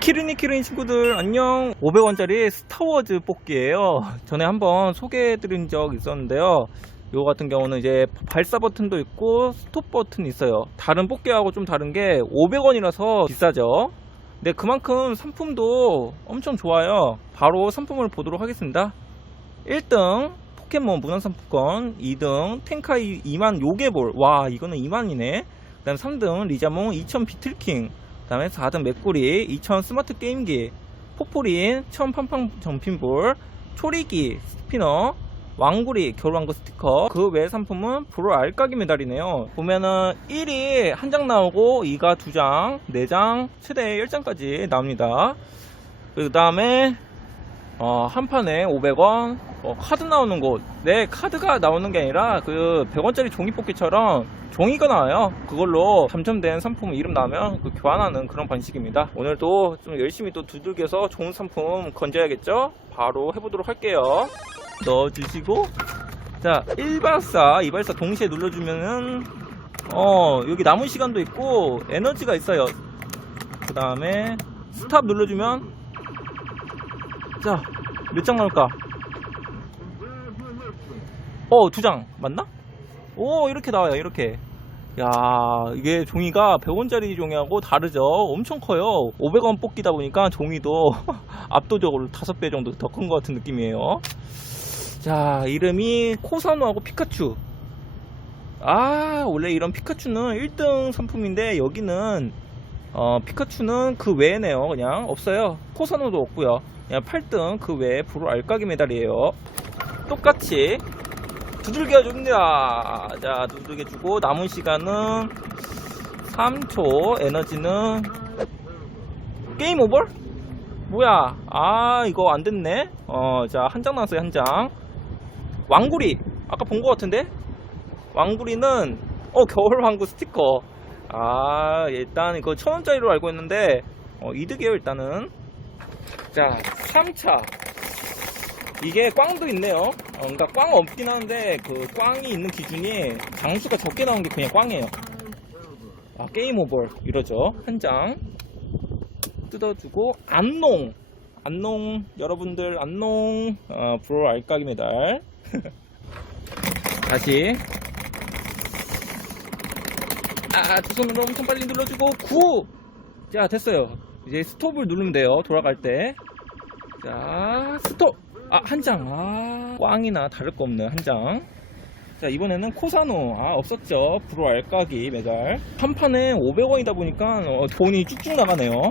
키르니 키르니 친구들 안녕. 500원짜리 스타워즈 뽑기예요. 전에 한번 소개해드린 적 있었는데요. 이거 같은 경우는 이제 발사 버튼도 있고 스톱 버튼이 있어요. 다른 뽑기하고 좀 다른 게 500원이라서 비싸죠. 근데 그만큼 상품도 엄청 좋아요. 바로 상품을 보도록 하겠습니다. 1등 포켓몬 문화상품권 2등 텐카이 2만 요괴볼. 와 이거는 2만이네. 그 다음 3등 리자몽 2000 비틀킹 그 다음에 4등 맥구리 2000 스마트 게임기 포포린 1000 팡팡 점핑볼 초리기 스피너 왕구리 겨울왕구 스티커. 그 외 상품은 브로 알까기 메달이네요. 보면은 1이 한 장 나오고 2가 2장 4장 최대 10장까지 나옵니다. 그 다음에 어, 한 판에 500원 어, 카드 나오는 곳. 네, 카드가 나오는 게 아니라 그 100원짜리 종이 뽑기처럼 종이가 나와요. 그걸로 당첨된 상품 이름 나오면 그 교환하는 그런 방식입니다. 오늘도 좀 열심히 또 두들겨서 좋은 상품 건져야겠죠? 바로 해보도록 할게요. 넣어주시고 자 1발사 2발사 동시에 눌러주면은 어 여기 남은 시간도 있고 에너지가 있어요. 그 다음에 스탑 눌러주면 자, 몇 장 나올까? 어, 두 장. 맞나? 오, 이렇게 나와요, 이렇게. 야, 이게 종이가 100원짜리 종이하고 다르죠? 엄청 커요. 500원 뽑기다 보니까 종이도 압도적으로 5배 정도 더 큰 것 같은 느낌이에요. 자, 이름이 코사노하고 피카츄. 아, 원래 이런 피카츄는 1등 상품인데, 여기는, 어, 피카츄는 그 외에네요. 그냥 없어요. 코사노도 없고요. 그냥 8등 그 외에 브로 알까기 메달이에요. 똑같이 두들겨 줍니다. 자, 두들겨 주고 남은 시간은 3초, 에너지는 게임 오버? 뭐야? 아, 이거 안 됐네. 어, 자, 한 장 나왔어요, 한 장. 왕구리. 아까 본 것 같은데? 왕구리는 어, 겨울 왕구 스티커. 아, 일단 이거 천 원짜리로 알고 있는데 어, 이득이에요, 일단은. 자, 3차. 이게 꽝도 있네요. 어, 그러니까 꽝 없긴 하는데 그 꽝이 있는 기준이 장수가 적게 나온 게 그냥 꽝이에요. 아, 게임 오버 이러죠. 한 장 뜯어주고 안농. 안농 여러분들 안농 어, 브로 알까기 메달. 다시 아, 두 손으로 엄청 빨리 눌러주고 9. 자, 됐어요. 이제 스톱을 누르면 돼요. 돌아갈 때. 자, 스톱. 아, 한 장. 아, 꽝이나 다를 거 없네. 한 장. 자, 이번에는 코사노. 아, 없었죠. 브로 알까기 메달. 한 판에 500원이다 보니까 어, 돈이 쭉쭉 나가네요. 어,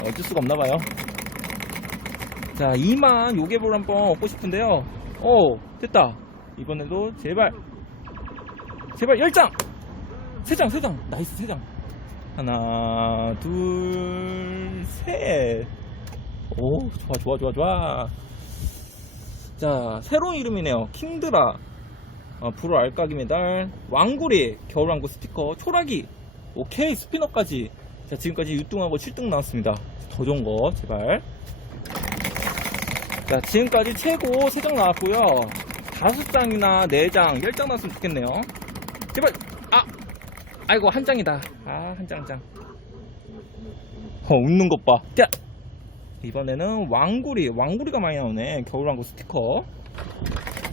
어쩔 수가 없나 봐요. 자, 2만 요괴볼 한번 얻고 싶은데요. 오, 됐다. 이번에도 제발. 제발 10장! 세 장, 세 장. 나이스, 세 장. 하나, 둘, 셋. 오, 좋아, 좋아, 좋아, 좋아. 자, 새로운 이름이네요. 킹드라. 어, 브로 알까기 메달. 왕구리. 겨울왕구 스티커. 초라기. 오케이, 스피너까지. 자, 지금까지 6등하고 7등 나왔습니다. 더 좋은 거, 제발. 자, 지금까지 최고 3장 나왔고요. 5장이나 4장, 10장 나왔으면 좋겠네요. 제발, 아! 아이고 한 장이다. 아 한 장 한 장. 어 웃는 것 봐. 자 이번에는 왕구리. 왕구리가 많이 나오네. 겨울왕구 스티커.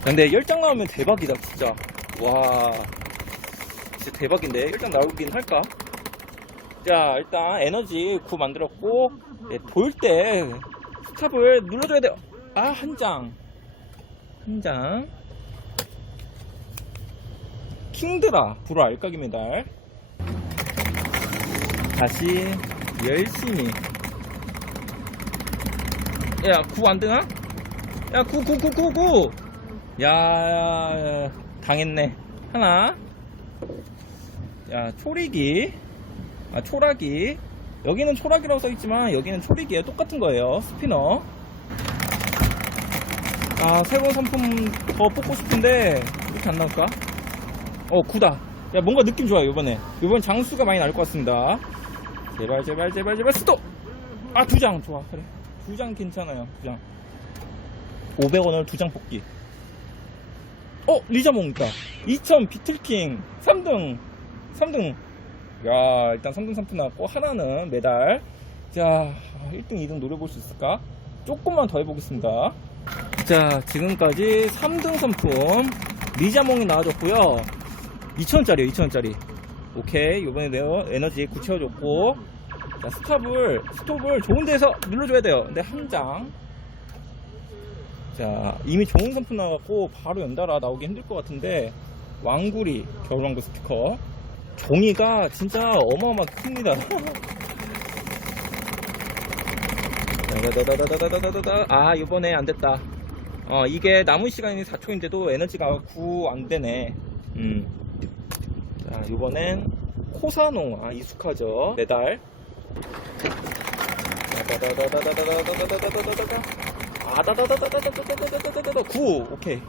근데 10장 나오면 대박이다 진짜. 와 진짜 대박인데 10장 나오긴 할까? 자 일단 에너지 9 만들었고 예, 돌때 스탑을 눌러줘야 돼요. 아 한 장. 한 장. 킹드라 브로 알까기 메달 다시 열심히 야9 안등아? 야9 9 9 9 9야 당했네 하나 야 초리기 아 초라기 여기는 초라기라고 써있지만 여기는 초리기에 똑같은 거예요 스피너 아 새로운 상품 더 뽑고 싶은데 이렇게 안 나올까? 어, 구다. 야, 뭔가 느낌 좋아요, 이번에. 이번 장수가 많이 나올 것 같습니다. 제발, 제발, 제발, 제발, 스톱! 아, 두 장. 좋아, 그래. 두 장 괜찮아요, 두 장. 500원을 두 장 뽑기. 어, 리자몽 있다. 2000 비틀킹 3등. 3등. 야, 일단 3등 상품 나왔고, 하나는 메달. 자, 1등, 2등 노려볼 수 있을까? 조금만 더 해보겠습니다. 자, 지금까지 3등 상품 리자몽이 나와줬고요. 2,000원짜리요, 2,000원짜리. 오케이, 요번에 에너지 굳혀줬고. 자, 스톱을, 스톱을 좋은 데서 눌러줘야 돼요. 근데 한 장. 자, 이미 좋은 상품 나왔고, 바로 연달아 나오기 힘들 것 같은데, 왕구리, 겨울왕구 스티커. 종이가 진짜 어마어마하게 큽니다. 아, 이번에 안 됐다. 어, 이게 남은 시간이 4초인데도 에너지가 9 안 되네. 음. 자, 이번엔 코사노아 익숙하죠. 네 메달. 구 오케이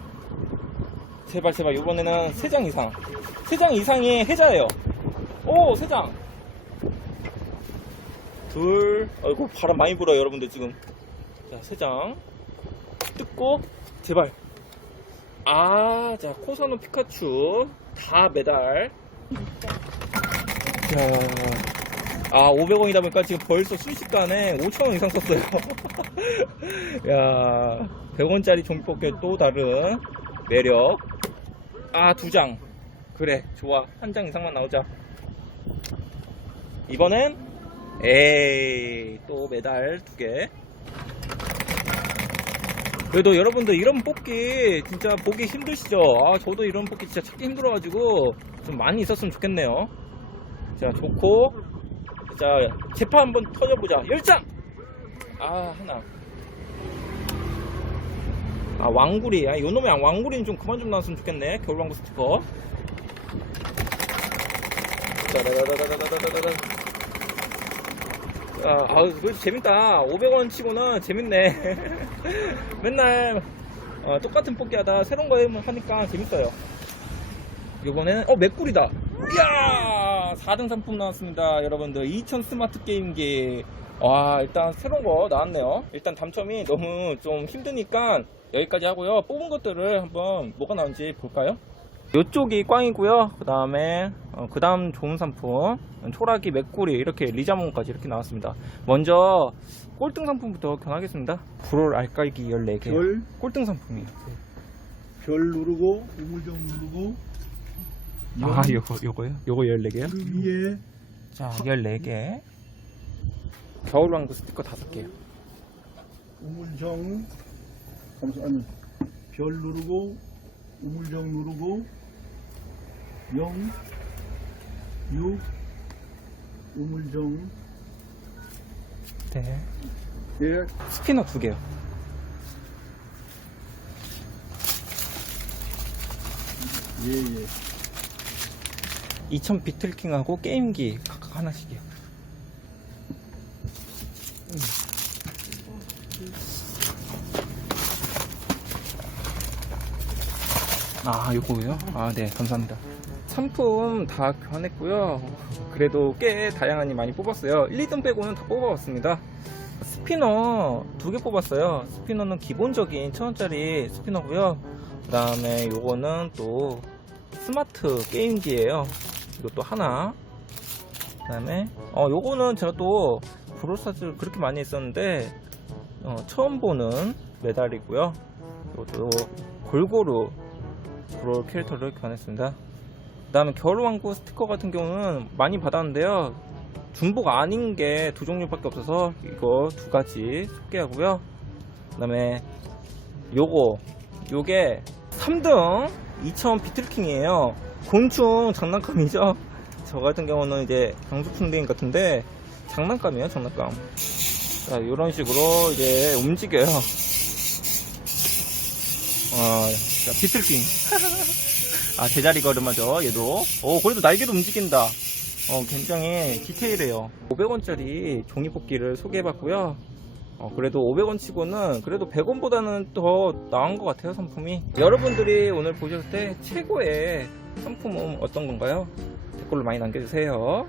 제발 제발 이번에는 3장 이상 3장 이상이 해자예요 오 3장 둘 아이고 바람 많이 불어요 여러분들 지금 자 3장 뜯고 제발 아 자 코사노 피카츄 다 메달 자 아, 500원이다 보니까 지금 벌써 순식간에 5,000원 이상 썼어요. 야, 100원짜리 종이 뽑기에 또 다른 매력. 아, 두 장. 그래, 좋아. 한 장 이상만 나오자. 이번엔 에이 또 메달 두 개. 그래도 여러분들 이런 뽑기 진짜 보기 힘드시죠? 아 저도 이런 뽑기 진짜 찾기 힘들어가지고 좀 많이 있었으면 좋겠네요. 자 좋고 자 재파 한번 터져보자. 열장. 아 하나. 아 왕구리. 아 요놈의 왕구리는 좀 그만 좀 나왔으면 좋겠네. 겨울왕구 스티커. 아, 아우, 그래도 재밌다. 500원 치고는 재밌네. 맨날 어, 똑같은 뽑기 하다 새로운 거 하니까 재밌어요. 요번에는, 어, 맥꿀이다. 이야! 4등 상품 나왔습니다. 여러분들. 2000 스마트 게임기. 와, 일단 새로운 거 나왔네요. 일단 당첨이 너무 좀 힘드니까 여기까지 하고요. 뽑은 것들을 한번 뭐가 나온지 볼까요? 이쪽이 꽝이고요. 그 다음에 그 다음 좋은 상품 초라기 맥구리 이렇게 리자몽까지 이렇게 나왔습니다. 먼저 꼴등 상품부터 견하겠습니다. 불올 알깔기 14개 별, 꼴등 상품이에요. 별 누르고 우물정 누르고 아 요거 요거요? 요거 14개요? 그 위에 자 14개 겨울왕국 스티커 5개요. 우물정 잠시 아니 별 누르고 우물정 누르고 0 6 우물정 네. 예 스피너 2개요. 예예 2000 비틀킹하고 게임기 각각 하나씩이요. 아, 요거요? 아, 네, 감사합니다. 상품 다 교환했고요. 그래도 꽤 다양하니 많이 뽑았어요. 1, 2등 빼고는 다 뽑아봤습니다. 스피너 두 개 뽑았어요. 스피너는 기본적인 1000원짜리 스피너고요. 그 다음에 요거는 또 스마트 게임기예요. 이것도 하나. 그 다음에 어 요거는 제가 또 브로스타즈 그렇게 많이 했었는데 어, 처음 보는 메달이고요. 이것도 골고루 브롤 캐릭터를 교환했습니다. 그 다음에 겨울왕국 스티커 같은 경우는 많이 받았는데요. 중복 아닌 게 두 종류밖에 없어서 이거 두 가지 소개하고요. 그 다음에 요거 요게 3등 2000 비틀킹이에요. 곤충 장난감이죠. 저 같은 경우는 이제 강수풍뎅이 같은데 장난감이에요, 장난감. 자, 이런 식으로 이제 움직여요. 어, 자, 비틀킹. 아, 제자리 걸음하죠, 얘도. 오, 그래도 날개도 움직인다. 어, 굉장히 디테일해요. 500원짜리 종이 뽑기를 소개해봤고요. 어, 그래도 500원 치고는 그래도 100원보다는 더 나은 것 같아요, 상품이. 여러분들이 오늘 보셨을 때 최고의 상품은 어떤 건가요? 댓글로 많이 남겨주세요.